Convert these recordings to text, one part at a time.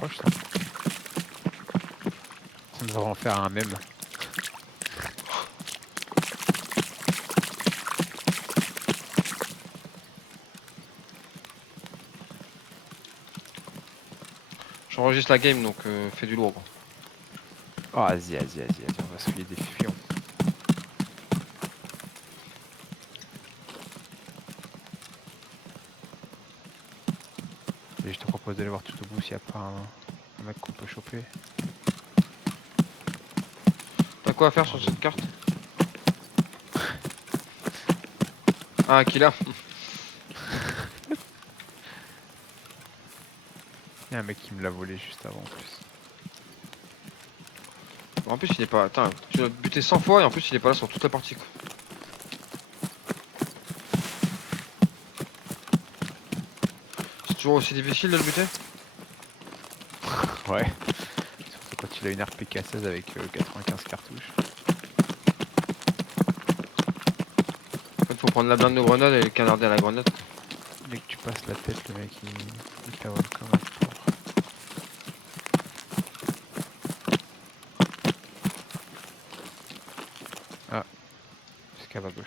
proche ça. On devrait en faire un mème. J'enregistre la game donc fais du lourd. Oh, vas-y, on va se filer des fions. Et je te propose d'aller voir tout au bout s'il n'y a pas un mec qu'on peut choper. T'as quoi à faire sur cette carte? Ah, qui là? Il y a un mec qui me l'a volé juste avant en plus. En plus, il est pas. Attends, tu l'as buté 100 fois et en plus, il est pas là sur toute la partie. Quoi. C'est toujours aussi difficile de le buter? Ouais. Surtout quand il a une RPK 16 avec 95 cartouches. En fait, faut prendre la blinde de grenade et le canarder à la grenade. Dès que tu passes la tête, le mec il t'avole comme un porc. Ah, escave à gauche.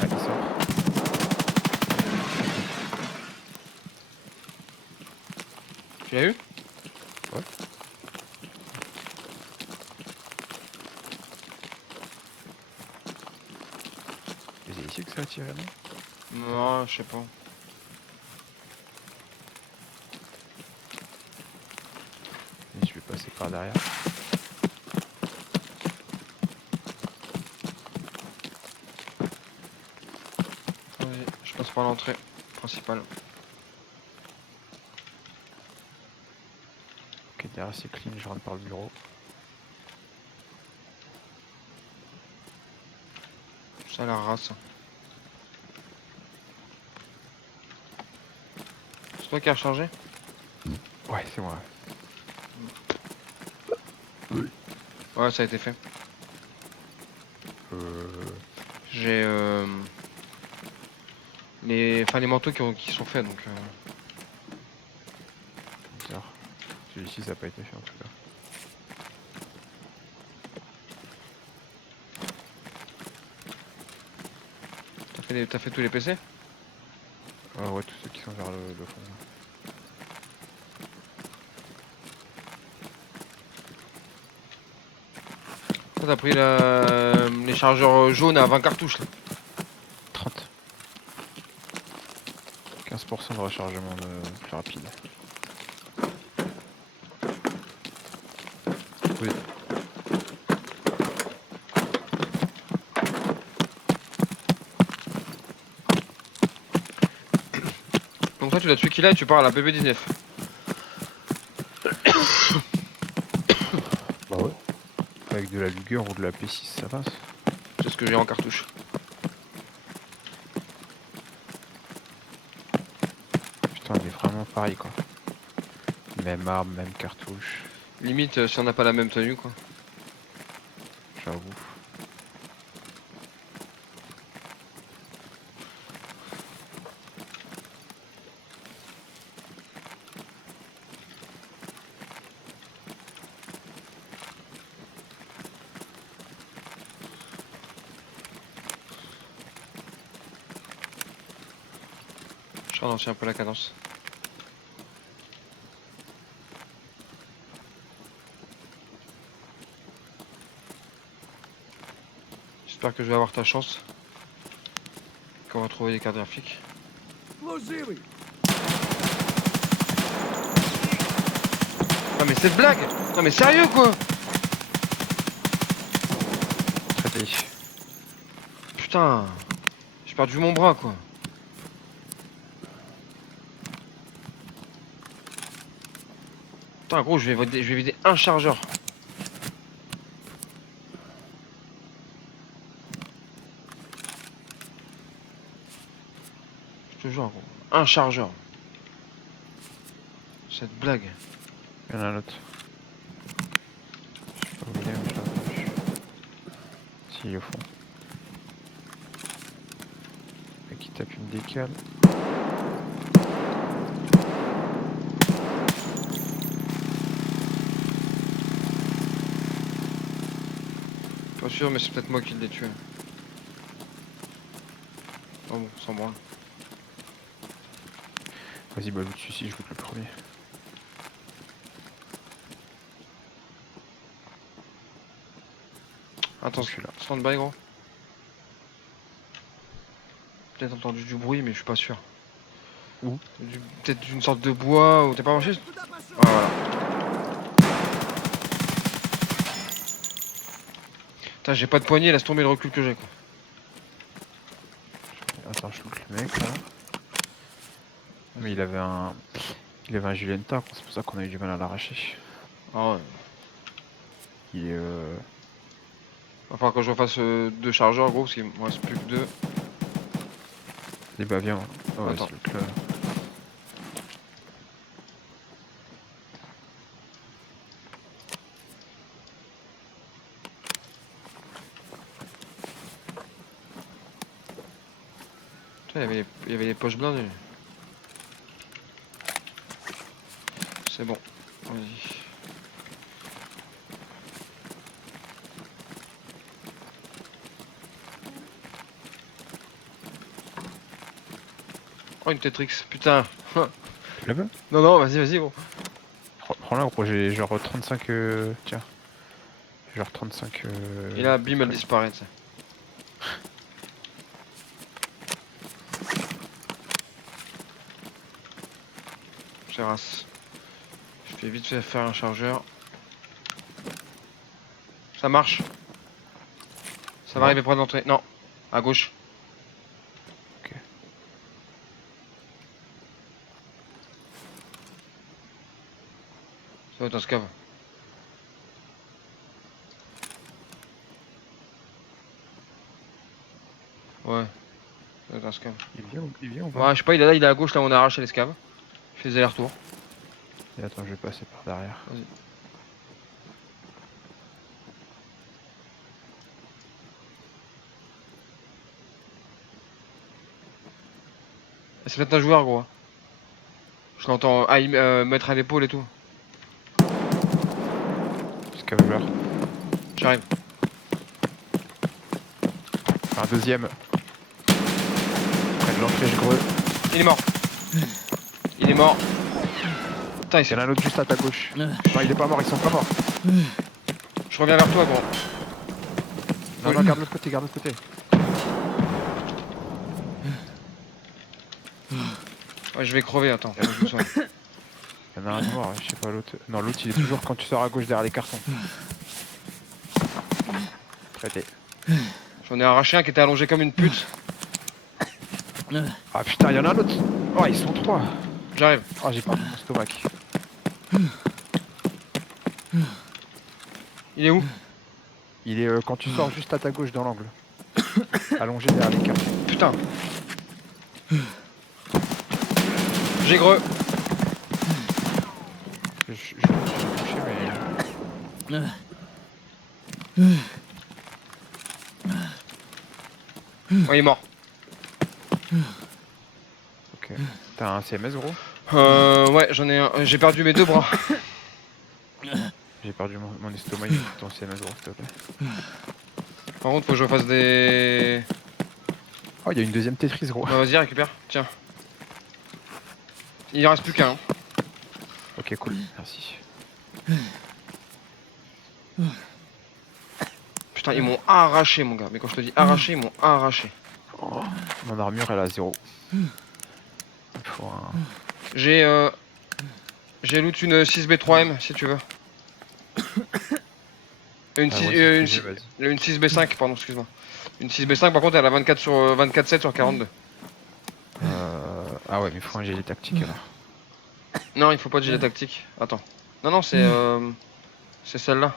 Allez, sort. Tu l'as eu? Ouais. Et c'est ici que ça a tiré, non? Non, je sais pas. Et je vais passer par derrière. Vas-y, je passe par l'entrée principale. Ok, derrière c'est clean, je rentre par le bureau. Ça a l'air race. C'est toi qui as rechargé? Ouais, c'est moi. Ouais, ça a été fait. Euh... J'ai les manteaux qui sont faits donc. Bizarre. Celui-ci ça n'a pas été fait en tout cas. T'as fait tous les PC? Ouais, tous ceux qui sont vers le fond. T'as pris les chargeurs jaunes à 20 cartouches là. 30. 15% de rechargement plus rapide. Oui. Donc toi tu l'as tué qui là et tu pars à la BB19. Bah ouais. Avec de la Luger ou de la P6 ça passe. C'est ce que j'ai en cartouche. Putain, on est vraiment pareil quoi. Même arme, même cartouche. Limite si on n'a pas la même tenue quoi. J'avoue. Je ralentis un peu la cadence. J'espère que je vais avoir ta chance. Qu'on va trouver des cartes graphiques. Non mais c'est blague! Non mais sérieux quoi! Traité. Putain! J'ai perdu mon bras quoi. Putain gros je vais vider un chargeur. Je te jure gros. Un chargeur. Cette blague. Il y en a un autre. Je sais pas où il est, mais je l'approche. Si, il est au fond. Le mec qui tape une décale. sûr, mais c'est peut-être moi qui l'ai tué. Oh bon, sans branle. Vas-y, bah loot celui-ci, je loot le premier. Attends, Je suis là. stand-by gros. Peut-être entendu du bruit, mais je suis pas sûr. Où? Peut-être d'une sorte de bois, ou t'es pas marché? Ah, voilà. Putain, j'ai pas de poignée, laisse tomber le recul que j'ai quoi. Attends, je loot le mec là. Mais il avait un. Il avait un Julenta, c'est pour ça qu'on a eu du mal à l'arracher. Ah ouais. Il est Va falloir que je refasse 2 chargeurs gros, parce qu'il me reste plus que 2. Eh bah viens. Oh, Attends. vas-y, loot là. Putain, il y avait les poches blindées. C'est bon. Vas-y. Oh, une Tetrix, putain. Tu l'as vu? Non, non, vas-y, vas-y, gros. Prends-la, gros, j'ai genre 35. Tiens. J'ai genre 35. Et là, bim, elle disparaît, tu sais. J'ai race. Je fais vite fait faire un chargeur. Ça marche. Ça va Non. arriver près de l'entrée. Non, à gauche. Ok. Ça va être un scav. Ouais, ça va être un scav. Il vient ou pas? Ouais, je sais pas, il est là, il est à gauche, là où on a arraché les scavs. Je fais des allers-retours. Et attends, je vais passer par derrière. Vas-y. C'est peut-être un joueur, gros. Je l'entends mettre à l'épaule et tout. Scavengeur. J'arrive. Un deuxième. Près de l'entrée, je greux. Il est mort. Il est mort. Putain, il Il y s'est... en a un autre juste à ta gauche. Non, il est pas mort, ils sont pas morts. Je reviens vers toi, gros. Non, non, garde l'autre côté, garde l'autre côté. Ouais, je vais crever, attends. Faut que je me soigne. Il y en a un de mort, je sais pas l'autre. Non, l'autre il est toujours quand tu sors à gauche derrière les cartons. Traité. J'en ai arraché un qui était allongé comme une pute. Ah putain, il y en a un autre. Oh, ils sont trois. J'arrive. Oh, j'ai perdu mon stomac. Il est où? Il est quand tu sors juste à ta gauche dans l'angle. Allongé derrière les cartons. Putain. J'ai greux. Je suis touché, mais. Ouais, il est mort. Ok. T'as un CMS, gros? Ouais, j'en ai un. J'ai perdu mes 2 bras. J'ai perdu mon estomac, il faut ton CMS, gros, s'il te plaît. Par contre, faut que je fasse des... Oh, il y a une deuxième Tetris, gros. Bah, vas-y, récupère. Tiens. Il en reste plus qu'un. Hein. Ok, cool, merci. Putain, ils m'ont arraché, mon gars. Mais quand je te dis arraché, ils m'ont arraché. Oh, mon armure, elle a 0. Il faut un. J'ai loot une 6B3M, si tu veux. Une, Ah 6, ouais, c'est ce que une, j'ai, 6 vas-y. une 6B5, pardon, excuse-moi. Une 6B5, par contre, elle a 24 sur 24/7 sur 42. Ah ouais, mais il faut un gilet tactique alors. Non, il faut pas de gilet tactique. Attends. Non, non, c'est celle-là.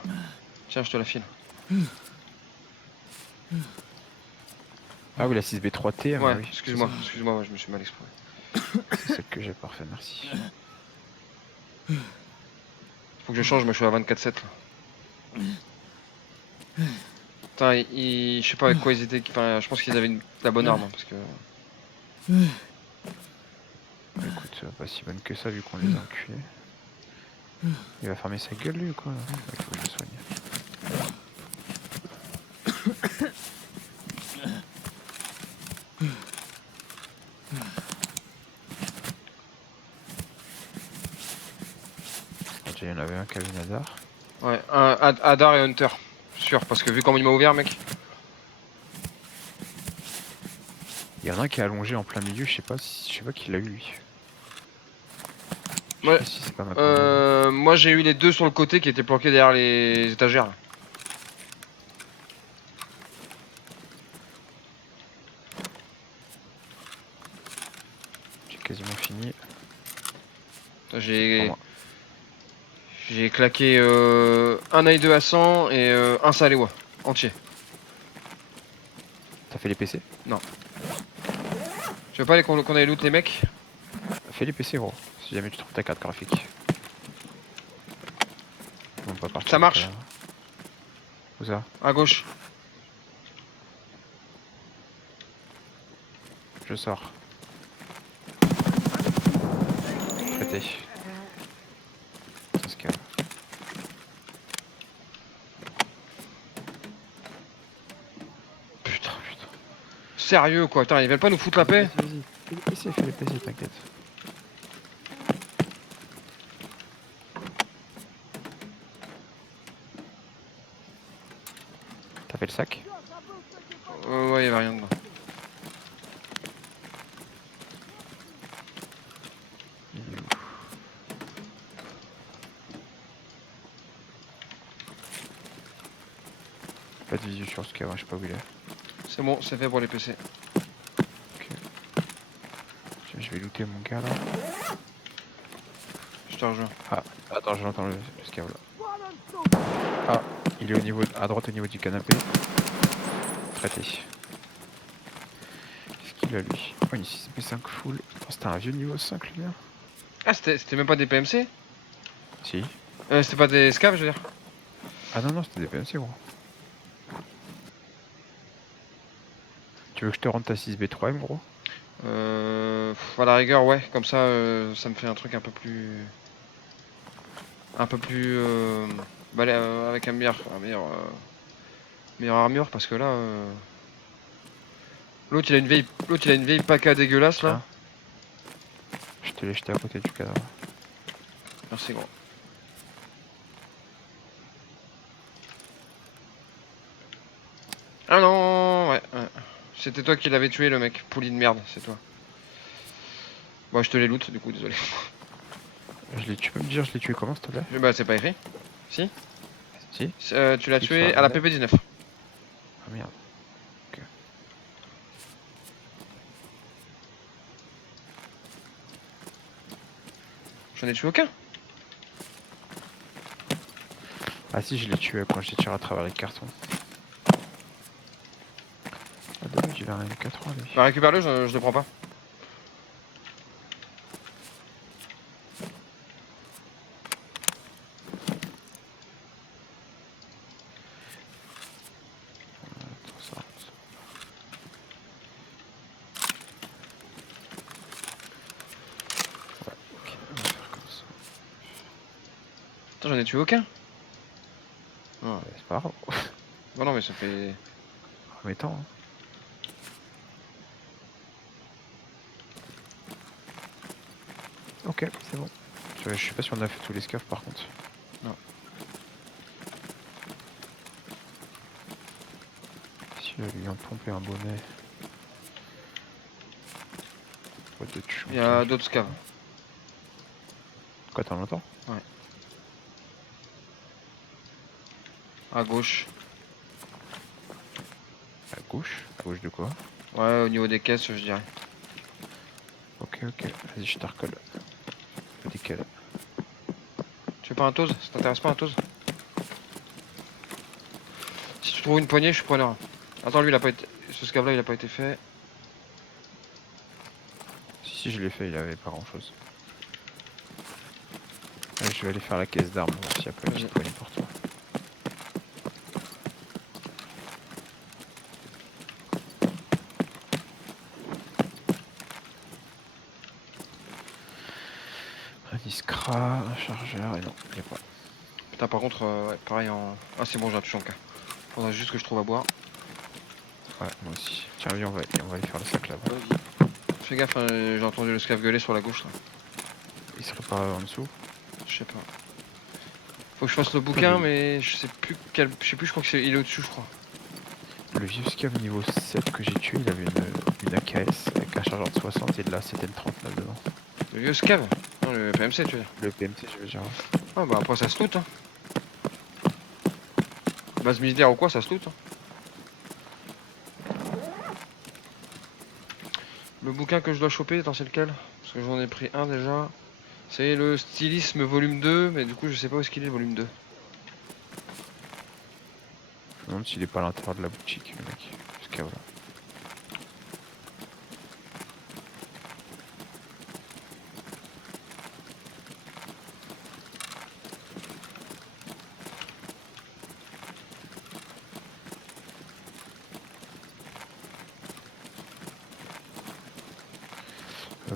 Tiens, je te la file. Ah oui, la 6B3T, Ouais, mais oui. excuse-moi, excuse-moi, ouais, je me suis mal exprimé. C'est celle que j'ai, parfait, merci. Faut que je change, mais je suis à 24/7 là. Putain, je sais pas avec quoi ils étaient. Enfin, je pense qu'ils avaient la bonne arme, hein, parce que. Écoute, pas si bonne que ça vu qu'on les a enculés. Il va fermer sa gueule lui ou quoi? Il faut que je le soigne. Déjà, il y en avait un qui avait une Hadar. Ouais, un Hadar et Hunter. Sûr, parce que vu comment il m'a ouvert, mec. Il y en a un qui est allongé en plein milieu, je sais pas qui l'a eu lui. Je sais Ouais. pas si c'est pas ma combinaison. Moi j'ai eu les deux sur le côté qui étaient planqués derrière les étagères. Là. J'ai quasiment fini. Pour J'ai moi. j'ai claqué un i2 à 100 et un Salewa entier. T'as fait les PC? Tu veux pas qu'on aille loot les mecs? Fais les PC gros, si jamais tu trouves ta carte graphique. On peut partir. Ça marche. Où ça? À gauche. Je sors. Traité. Ça se calme. Putain. Sérieux quoi, putain, ils veulent pas nous foutre la paix? Vas-y. Fais les PC, t'inquiète. T'as fait le sac? Ouais, y'avait rien dedans. Il est où? Pas de visu sur ce qu'il y a, je sais pas où il est. C'est bon, c'est fait pour les PC. Tiens, je vais looter mon gars là. Je te rejoins. Ah, attends, j'entends le scav là. Ah, il est au niveau, à droite au niveau du canapé. Traité. Qu'est-ce qu'il a lui? Oh, une 6B5 full. Oh, c'était un vieux niveau 5 le mien. Ah, c'était même pas des PMC? Si. C'était pas des scavs, je veux dire. Ah non, c'était des PMC gros. Tu veux que je te rende ta 6B3M gros? À la rigueur, ouais, comme ça, ça me fait un truc un peu plus. Avec un meilleure armure, parce que là. L'autre il a une vieille PACA dégueulasse là. Ah. Je te l'ai jeté à côté du cadavre. Merci gros. Ah non, ouais. C'était toi qui l'avais tué le mec, pouli de merde, c'est toi. Bon, je te les loot du coup, désolé. Tu peux me dire, je l'ai tué comment s'il te plaît? Bah, c'est pas écrit. Si. Si? Tu l'as Clique tué sur à la la PP19. Ah merde. Ok. J'en ai tué aucun. Ah si, je l'ai tué quand j'ai tiré à travers les cartons. Ah dommage, il a un M4 lui. Bah, récupère-le, je le prends pas. Attends, ça. Ouais, ok, on va faire comme ça. Attends, j'en ai tué aucun. Ouais, c'est pas grave. Bon, non, mais ça fait. Remettons. Hein. Ok, c'est bon. Je sais pas si on a fait tous les scavs par contre. Non. Si là, lui un pompe et un bonnet. Boîte de tuche. Il y a d'autres scavs. Quoi, t'en entends? Ouais. À gauche. À gauche? À gauche de quoi? Ouais, au niveau des caisses, je dirais. Ok, vas-y, je te recolle. Nickel. Tu veux pas un toast? Ça t'intéresse pas un toast? Si tu trouves une poignée, je suis preneur. Attends, lui, il a pas été. Ce scav là, il a pas été fait. Si, je l'ai fait, il avait pas grand chose. Ouais, je vais aller faire la caisse d'armes, voir s'il n'y a pas une petite poignée pour toi. Un Iskra, un chargeur, et non, il n'y a pas. Putain, par contre, ouais, pareil en. Ah, c'est bon, j'ai un touché en cas. Faudra juste que je trouve à boire. Ouais, moi aussi. Tiens, viens, on va aller faire le sac là-bas. Vas-y. Fais gaffe, hein, j'ai entendu le scaf gueuler sur la gauche là. Il serait pas en dessous? Je sais pas. Faut que je fasse le Putain, bouquin, mais je sais plus quel. Je sais plus, je crois qu'il est au-dessus, je crois. le vieux scav niveau 7 que j'ai tué, il avait une AKS avec un chargeur de 60 et de la 7N39 dedans. Le vieux scav. Non, le PMC, tu veux dire. Le PMC, je veux dire. Ah bah après ça se loot, hein. Base militaire ou quoi, ça se loot, hein. Le bouquin que je dois choper, attends, c'est lequel? Parce que j'en ai pris un déjà. C'est le stylisme volume 2, mais du coup je sais pas où est-ce qu'il est le volume 2. Je me demande s'il est pas à l'intérieur de la boutique, le mec. Jusqu'à voilà.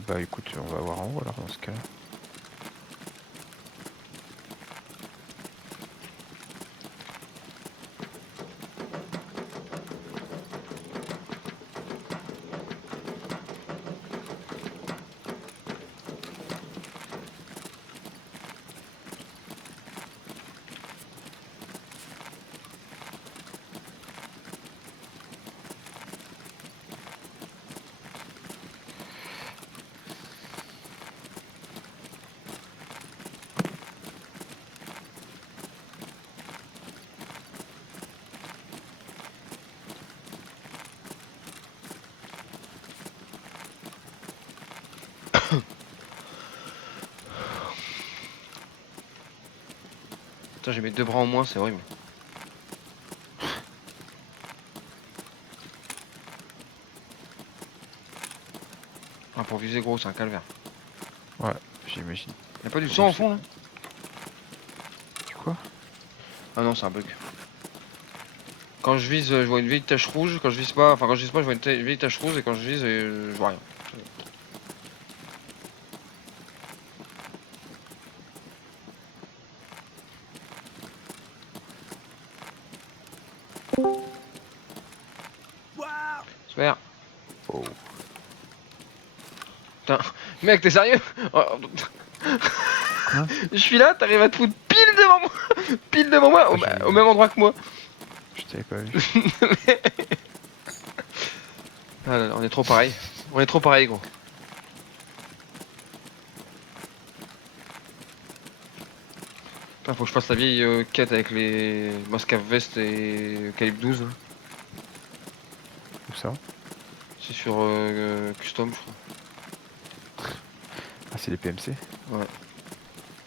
Bah écoute, on va voir en haut alors dans ce cas-là. Putain, j'ai mes deux bras en moins, c'est horrible. Ah, pour viser gros, c'est un calvaire. Ouais, j'imagine. Y'a pas du sang au fond là? Tu quoi? Ah non, c'est un bug. Quand je vise, je vois une vieille tache rouge. Quand je vise pas, enfin quand je vise pas, je vois une vieille tache rouge. Et quand je vise, je vois rien. Super. Oh. Putain, mec, t'es sérieux? Oh, Quoi? je suis là, t'arrives à te foutre pile devant moi, pile devant moi, au même endroit que moi. Je t'avais pas vu. Ah, là, là, on est trop pareil. On est trop pareil, gros. Putain, faut que je fasse la vieille quête avec les Moscav Vest et Calibre 12. Là. Où ça? C'est sur Custom, je crois. Ah, c'est les PMC? Ouais.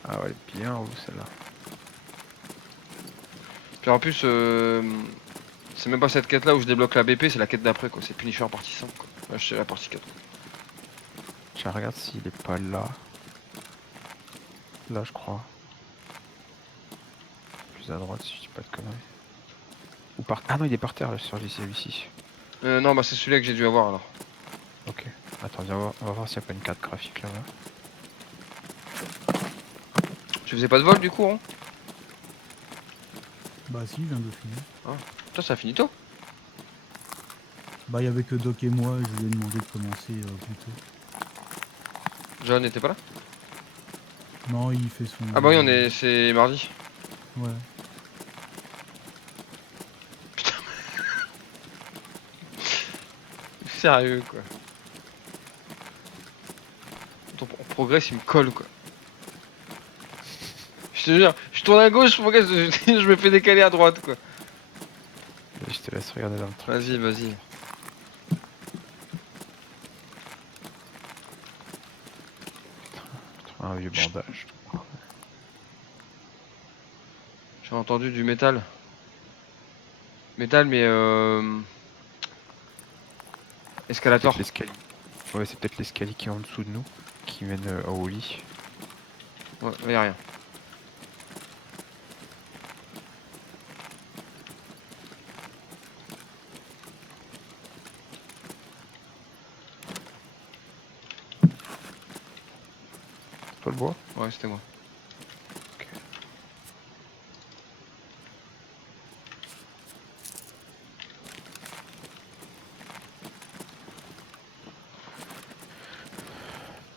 Ah ouais, bien haut celle-là. Puis en plus, c'est même pas cette quête là où je débloque la BP, c'est la quête d'après quoi. C'est Punisher partie 5 quoi. Là, je suis à la partie 4. Je regarde s'il est pas là. Là, je crois. Plus à droite, si je dis pas de conneries. Ou par... Ah non, il est par terre là, sur celui-ci. Non, bah c'est celui-là que j'ai dû avoir alors. Ok. Attends, on va voir s'il n'y a pas une carte graphique là-bas. Tu faisais pas de vol du coup, hein? Bah si, je viens de finir. Putain, ça finit tôt. Bah il y avait que Doc et moi, je lui ai demandé de commencer plus tôt. John n'était pas là? Non, il fait son... Ah bah oui, c'est mardi. Ouais. Sérieux quoi. On progresse, il me colle quoi. Je te jure, je tourne à gauche, je progresse, je me fais décaler à droite quoi. Et je te laisse regarder dans le truc. Vas-y, vas-y. Je trouve un vieux bandage. J'ai entendu du métal. Métal mais escalator. Peut-être l'escalier. Ouais, c'est peut-être l'escalier qui est en dessous de nous, qui mène au lit. Ouais, y'a rien. C'est toi le bois? Ouais, c'était moi. Ok.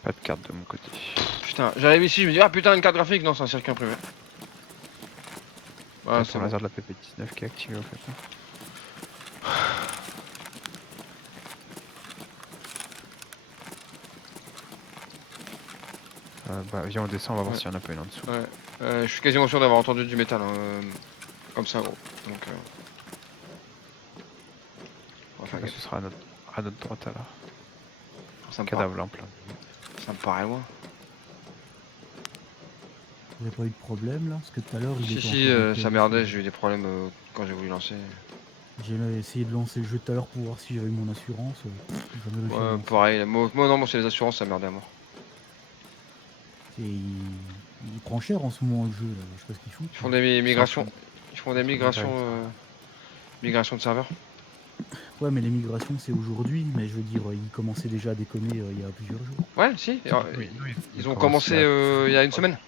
Pas de carte de mon côté. Putain, j'arrive ici, je me dis ah putain une carte graphique, non c'est un circuit imprimé. Ah, Ouais c'est c'est ton bon. laser de la PP19 qui est activé en fait. Hein. Bah viens on descend, on va voir Ouais. s'il y en a pas une en dessous. Ouais. Je suis quasiment sûr d'avoir entendu du métal, hein, comme ça gros. Donc on va faire Là, ce gaffe. sera à notre droite alors. Ça me, Cadavre là en plein. ça me paraît loin. Vous avez pas eu de problème là? Parce que tout à l'heure il Si était si, encore ça opéré. merdait, j'ai eu des problèmes quand j'ai voulu lancer. J'ai essayé de lancer le jeu tout à l'heure pour voir si j'avais mon assurance. Jamais réussi à le Ouais, lancer. pareil, moi non, moi c'est les assurances, ça merdait à mort. Il prend cher en ce moment le jeu là. Je sais pas ce qu'il fout. Ils font des Ils sont en train migrations. de- Ils font ils des sont en train de migrer migrations, avec ça. migrations de serveurs. Ouais, mais les migrations c'est aujourd'hui. Mais je veux dire, il commençait déjà à déconner il y a plusieurs jours. Ouais, si, Si, oui, oui, ils ont commencé il y a une semaine.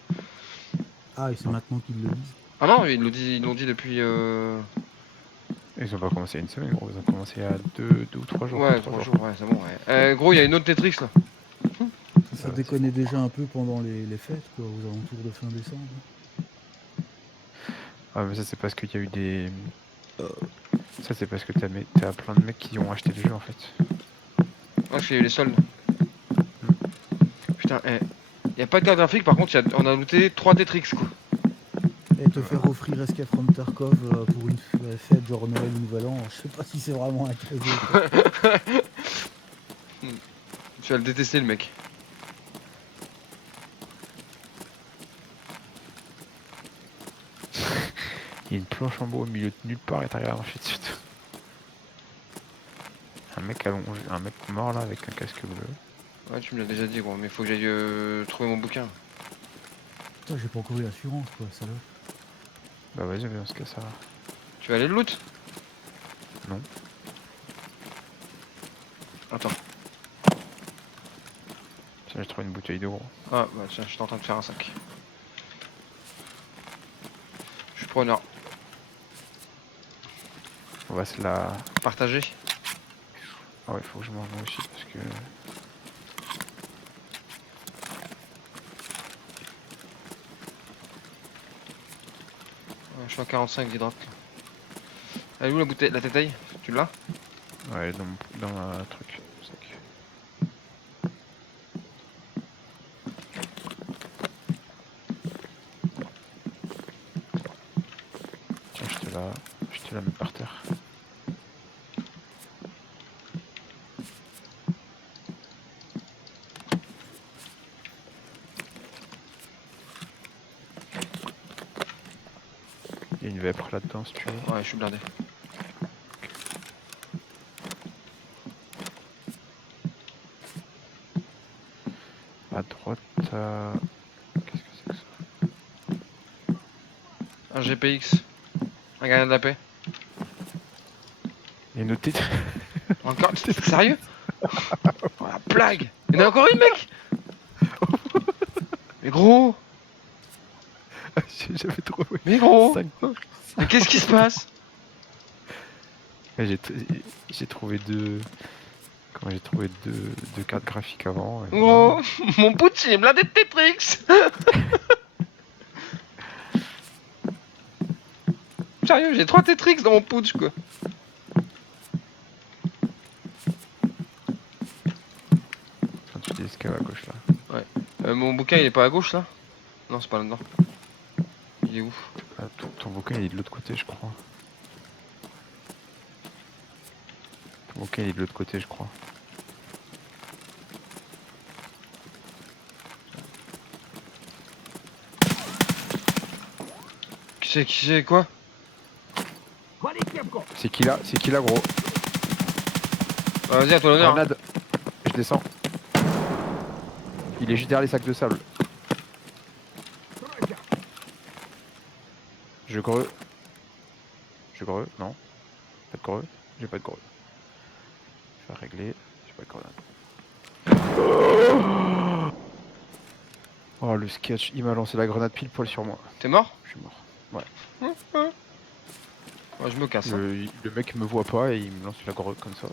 Ah, et c'est maintenant qu'ils le disent. Ah non, ils l'ont dit depuis Ils ont pas commencé une semaine gros, ils ont commencé il y a deux ou 3 jours. ouais, 3 3 jours. jours, ouais, c'est bon, ouais. Gros, il y a une autre Tetris là. Ça Ouais, déconnait déjà un peu pendant les fêtes, quoi, aux alentours de fin décembre. Ah mais ça c'est parce qu'il y a eu des... Ça c'est parce que t'as plein de mecs qui ont acheté le jeu en fait. Ouais, parce qu'il y a eu les soldes. Putain, y a pas de carte graphique, par contre, on a looté 3 Tetris quoi. Et te faire offrir Escape from Tarkov pour une fête genre Noël ou Nouvel An, je sais pas si c'est vraiment un cadeau. Quoi. Tu vas le détester le mec. Il y a une planche en bois au milieu de nulle part et t'arrives à marcher dessus. Un mec allongé, un mec mort là avec un casque bleu. Ouais, tu me l'as déjà dit gros, mais faut que j'aille trouver mon bouquin. Putain, j'ai pas encore eu l'assurance, quoi, salope. Bah vas-y, on se casse ça. Tu vas aller le loot? Non. Attends. Tiens, j'ai trouvé une bouteille de gros. Ah bah tiens, je suis en train de faire un sac. Je suis preneur. On va se la... Partager. Ah ouais, faut que je mange moi aussi parce que... Ouais, je suis à 45 d'hydrate. Elle est où la bouteille, la tétaille? Tu l'as? Ouais, dans ma truc. Sac. Tiens, je te la mets par terre. Il y a une vêpre là-dedans si tu veux. Ouais, je suis blindé. À droite, qu'est-ce que c'est que ça? Un GPX. Un gardien de la paix. Il y a une autre tête. Encore? T'es sérieux? Oh la blague! Il y en a encore une mec! Mais gros! J'avais trouvé Mais gros! 5 Mais qu'est-ce qui se passe? J'ai trouvé deux... Comment j'ai trouvé deux cartes graphiques avant. Et Gros! Mon pote il est blindé de Tetrix! Sérieux, j'ai 3 Tetrix dans mon pouch quoi! Quand tu dis escale à gauche là. Mon bouquin il est pas à gauche là? Non, c'est pas là-dedans. Il est où? Ah, ton bouquin il est de l'autre côté je crois. Ton bouquin il est de l'autre côté je crois. Qui c'est quoi? C'est qui là gros? Vas-y, à toi l'honneur. Hein. Grenade. Je descends. Il est juste derrière les sacs de sable. Je greux. Non. Pas de greux. J'ai pas de greux. Je vais régler. J'ai pas de grenade. Oh le sketch, il m'a lancé la grenade pile poil sur moi. T'es mort? Je suis mort. Ouais, je me casse. Hein. Le mec me voit pas et il me lance la greux comme ça.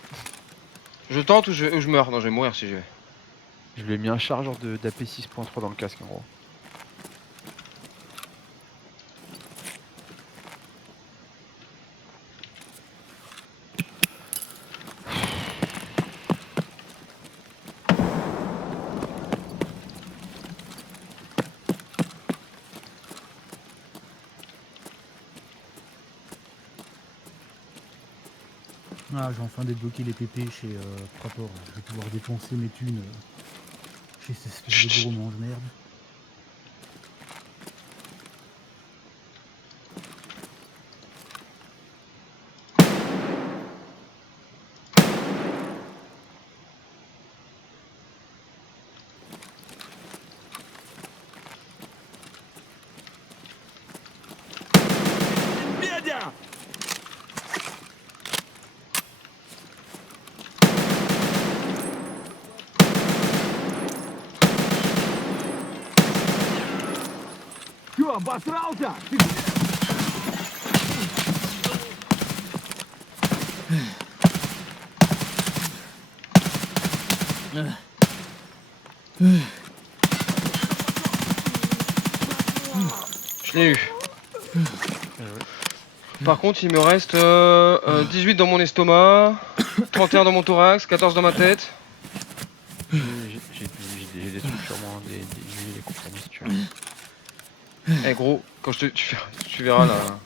Je tente ou je meurs? Non, je vais mourir si je vais. Je lui ai mis un chargeur d'AP 6.3 dans le casque en gros. Ah, j'ai enfin débloqué les PP chez Prapor. Là. Je vais pouvoir dépenser mes thunes chez cette espèce de gros mange-merde. Je l'ai eu. Ouais. Par contre, il me reste 18 dans mon estomac, 31 dans mon thorax, 14 dans ma tête. J'ai des trucs sur moi, des huiles et compagnie si tu veux. Eh gros, quand tu verras là.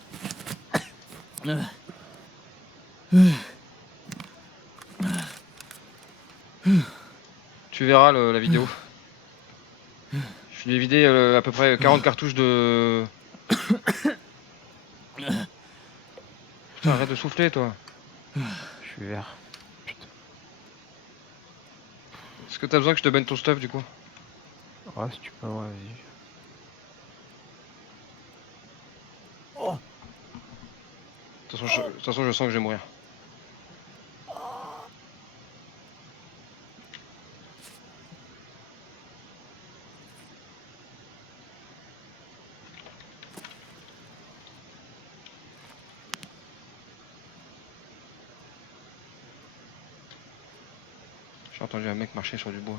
Tu verras la vidéo. Je lui ai vidé à peu près 40 cartouches de... Putain, arrête de souffler toi. Je suis vert. Putain. Est-ce que t'as besoin que je te baigne ton stuff du coup? Ouais, si tu peux, ouais, vas-y. Oh, De toute façon, je sens que je vais mourir. J'ai entendu un mec marcher sur du bois.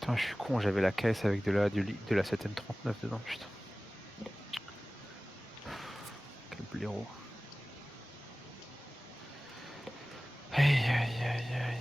Putain, je suis con, j'avais la caisse avec de la 7M39 dedans, putain. Quel blaireau. Aïe aïe aïe aïe.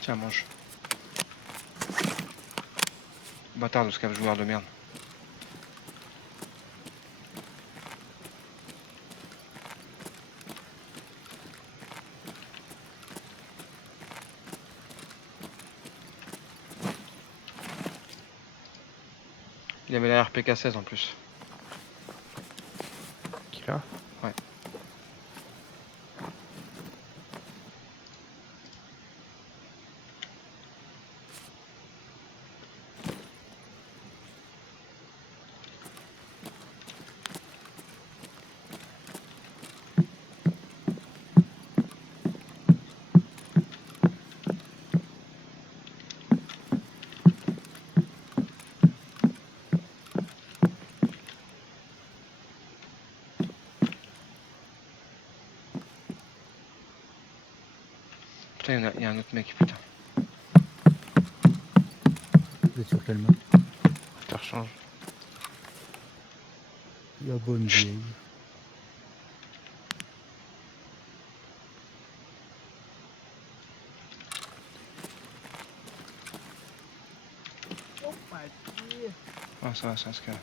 Tiens, mange. Bâtard de ce joueur de merde. Il avait la RPK-16 en plus. Qui là? Ouais. Putain, il y a un autre mec, putain. Vous êtes sur quelle map? Interchange. La bonne vieille. Ah, ça va, ça va se calme.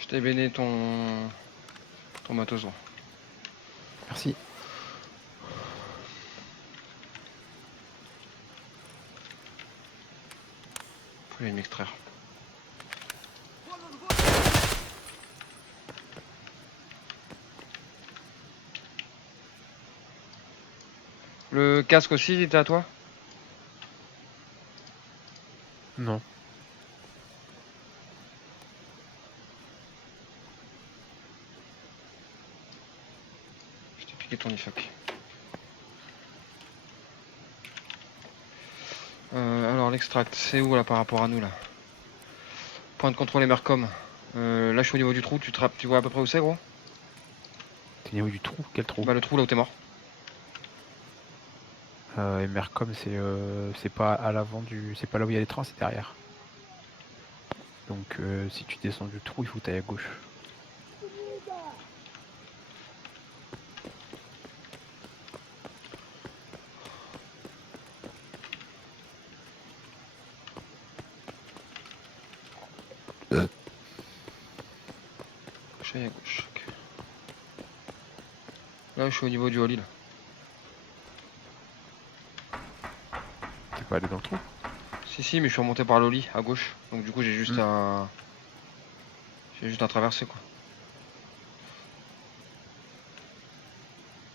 Je t'ai béné ton matos. Bon. Merci. Faut aller m'extraire. Le casque aussi, il était à toi? Non. Je t'ai piqué ton IFAC. Alors l'extract, c'est où là par rapport à nous là? Point de contrôle Emercom. Là je suis au niveau du trou, tu vois à peu près où c'est gros? T'es au niveau du trou? Quel trou? Bah le trou là où t'es mort. Et Mercom, c'est pas à l'avant du. C'est pas là où il y a les trains, c'est derrière. Donc si tu descends du trou, il faut t'aller à gauche. Je suis à gauche. Ok. Là je suis au niveau du holly là. T'es pas allé dans le trou? Si mais je suis remonté par l'holly à gauche. Donc du coup j'ai juste à. J'ai juste à traverser quoi.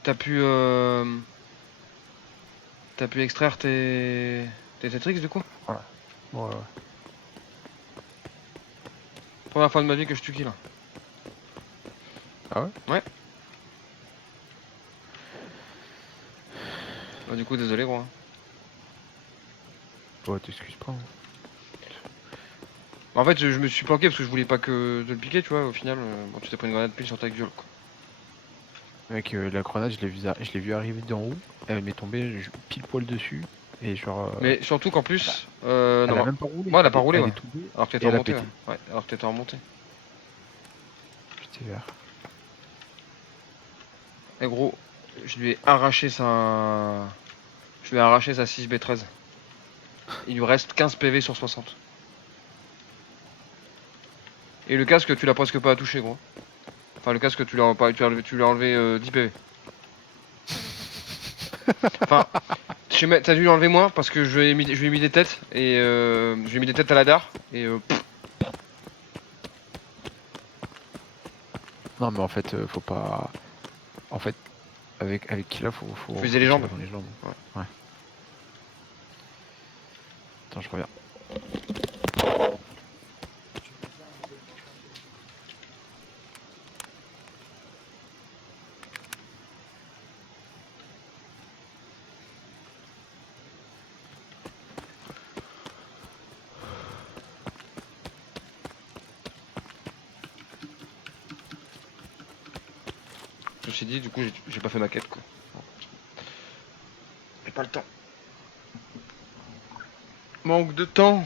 T'as pu T'as pu extraire tes Tetrix du coup? Voilà. Ouais, ouais. Première fois de ma vie que je tue qui là. Ah ouais? Ouais. Bah du coup désolé gros. Hein. Ouais, t'excuses pas. Hein. En fait je me suis planqué parce que je voulais pas que de le piquer tu vois au final. Bon tu t'es pris une grenade pile sur ta gueule quoi. Mec, la grenade, je l'ai vu arriver d'en haut. Elle m'est tombée pile poil dessus. Et genre. Mais surtout qu'en Elle a, plus. elle a Non, même pas roulé. moi elle a pas roulé Elle ouais. est tombée Alors que et t'étais elle a remonté ouais. pété. Ouais, alors que t'étais remonté. J'étais vert. Eh gros, Je lui ai arraché sa... Je lui ai arraché sa 6B13. Il lui reste 15 PV sur 60. Et le casque, tu l'as presque pas touché, gros. Enfin, le casque, tu lui as enlevé 10 PV. Enfin, t'as dû lui enlever moins parce que je lui ai mis des têtes. Et je lui ai mis des têtes à la dard. Et Non, mais en fait, faut pas. En fait, avec Killa, je faisais les faut jambes. tirer dans les jambes. Ouais. Ouais. Attends, je reviens. Ceci dit, du coup, j'ai pas fait ma quête, quoi. J'ai pas le temps. Manque de temps.